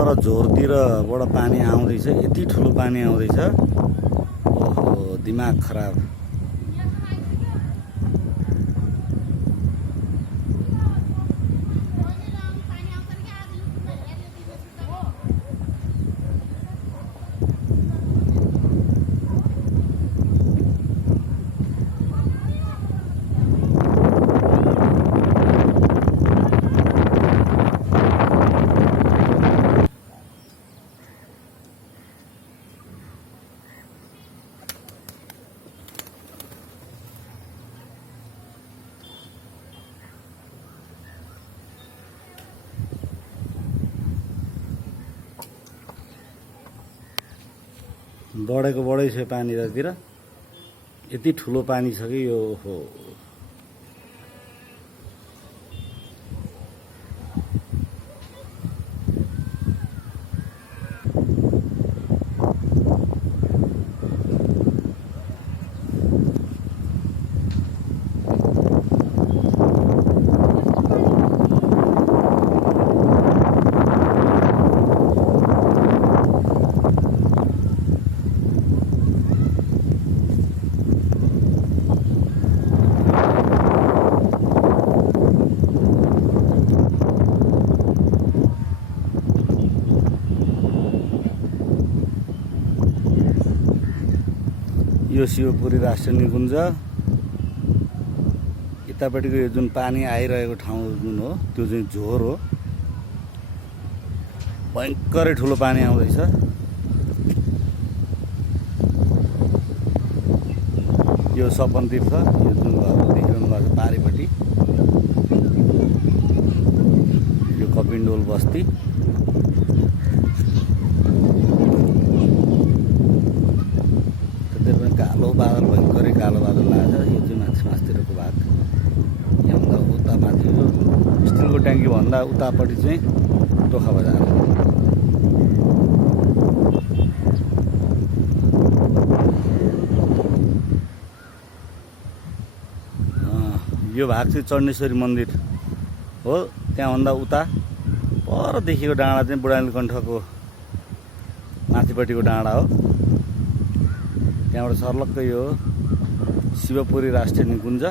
पर झोरतिरबाट पानी आउँदैछ। यति ठुलो पानी आउँदैछ, ओहो दिमाग खराब। बढेको बढै छ पानी यतातिर। यति ठुलो पानी छ कि यो हो। यो शिवपुरी राष्ट्रिय निकुञ्ज। यतापट्टिको यो जुन पानी आइरहेको ठाउँ जुन हो त्यो चाहिँ झोर हो। भयङ्करै ठुलो पानी आउँदैछ। यो सपन तीर्थ, यो जुन घरको देखिरहनु भएको छ पारिपट्टि, यो कपिन्डोल बस्ती। कालो बादल, भयङ्करै कालो बादल लागेको छ। यो चाहिँ माथितिरको भाग। यहाँभन्दा उता माथि यो स्टिलको ट्याङ्की भन्दा उतापट्टि चाहिँ टोखा बजार। यो भाग चाहिँ चण्डेश्वरी मन्दिर हो। त्यहाँभन्दा उता पर देखिएको डाँडा चाहिँ बुढानीलकण्ठको माथिपट्टिको डाँडा हो। त्यहाँबाट सर्लक्कै यो शिवपुरी राष्ट्रिय निकुञ्ज।